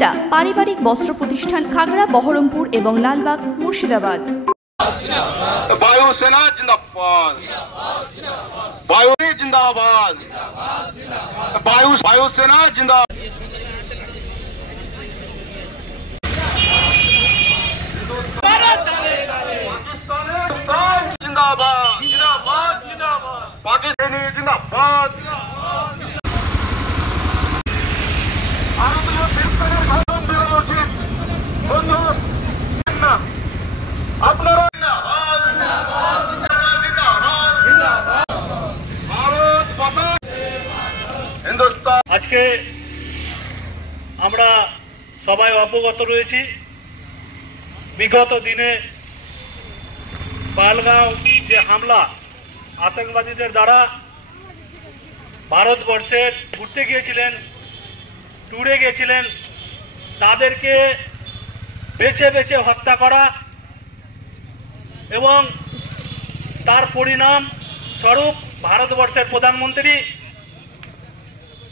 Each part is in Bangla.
সুনিতা পারিবারিক বস্ত্র প্রতিষ্ঠান খাগড়া বহরমপুর এবং লালবাগ মুর্শিদাবাদ। वायुसेना जिंदाबाद, वायु जिंदाबाद, वायुसेना जिंदाबाद। जिंदाबाद जिंदाबाद जिंदाबाद, पाकिस्तानी जिंदाबाद। আপনারা আজকে আমরা সবাই অবগত রয়েছি, বিগত দিনে পালগাঁও যে হামলা আতঙ্কবাদীদের দ্বারা ভারতবর্ষের ঘুরতে গিয়েছিলেন, ট্যুরে গিয়েছিলেন, তাদেরকে বেছে বেছে হত্যা করা এবং তার পরিণাম স্বরূপ ভারতবর্ষের প্রধানমন্ত্রী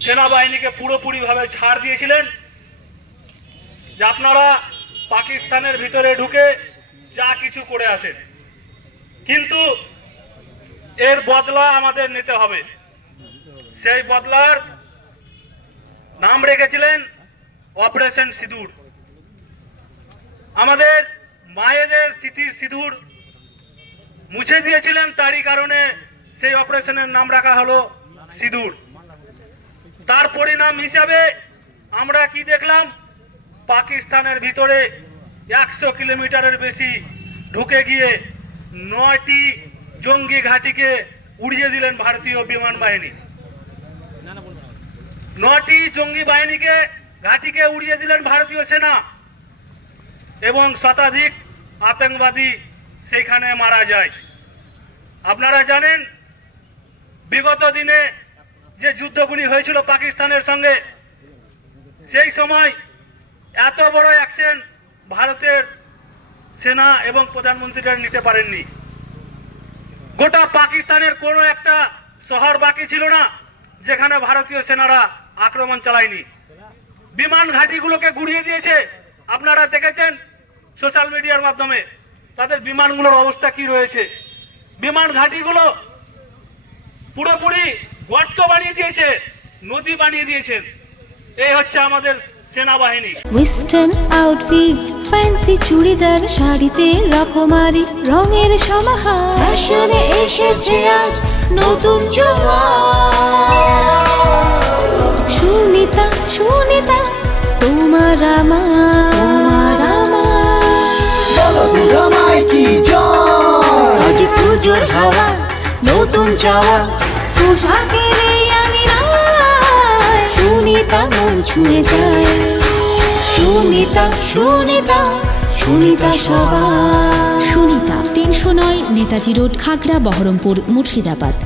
সেনাবাহিনীকে পুরোপুরিভাবে ছাড় দিয়েছিলেন যে আপনারা পাকিস্তানের ভিতরে ঢুকে যা কিছু করে আসেন, কিন্তু এর বদলা আমাদের নিতে হবে। সেই বদলার নাম রেখেছিলেন অপারেশন সিঁদুর। আমাদের মায়েদের স্মৃতির সিঁদুর মুছে দিয়েছিলেন, তারই কারণে সেই অপারেশনের নাম রাখা হলো সিঁদুর। তার পরিণাম হিসাবে আমরা কি দেখলাম, পাকিস্তানের ভিতরে 100 কিলোমিটারের বেশি ঢুকে গিয়ে 9টি জঙ্গি ঘাঁটিকে উড়িয়ে দিলেন ভারতীয় বিমান বাহিনী। 9টি জঙ্গি বাহিনীকে ঘাঁটিকে উড়িয়ে দিলেন ভারতীয় সেনা এবং শতাধিক আতঙ্কবাদী সেইখানে মারা যায়। আপনারা জানেন বিগত দিনে যে যুদ্ধগুলি হয়েছিল পাকিস্তানের সঙ্গে, সেই সময় এত বড় অ্যাকশন ভারতের সেনা এবং প্রধানমন্ত্রীরা নিতে পারেননি। গোটা পাকিস্তানের কোনো একটা শহর বাকি ছিল না যেখানে ভারতীয় সেনারা আক্রমণ চালায়নি। বিমান ঘাঁটিগুলোকে গুড়িয়ে দিয়েছে, আপনারা দেখেছেন সোশ্যাল মিডিয়ার মাধ্যমে তাদের বিমানগুলোর অবস্থা কি রয়েছে। বিমান ঘাঁটিগুলো পুরোপুরি গর্ত বানিয়ে দিয়েছে, নদী বানিয়ে দিয়েছেন। এই হচ্ছে আমাদের সেনাবাহিনী। ওয়েস্টার্ন আউটফিট, ফ্যান্সি চুড়িদার, শাড়িতে রকমারি রঙের সমাহার, ফ্যাশনে এসেছে আজ নতুন সুনিতা, সুনিতা তোমার আমার আজ পুজোর হাওয়া, নতুন চাওয়া পোশাকের আমি সুনিতা মন ছুঁয়ে যায়। সুনিতা সুনিতা সুনিতা সবার। সুনিতা 309 নেতাজি রোড, খাগড়া বহরমপুর, মুর্শিদাবাদ।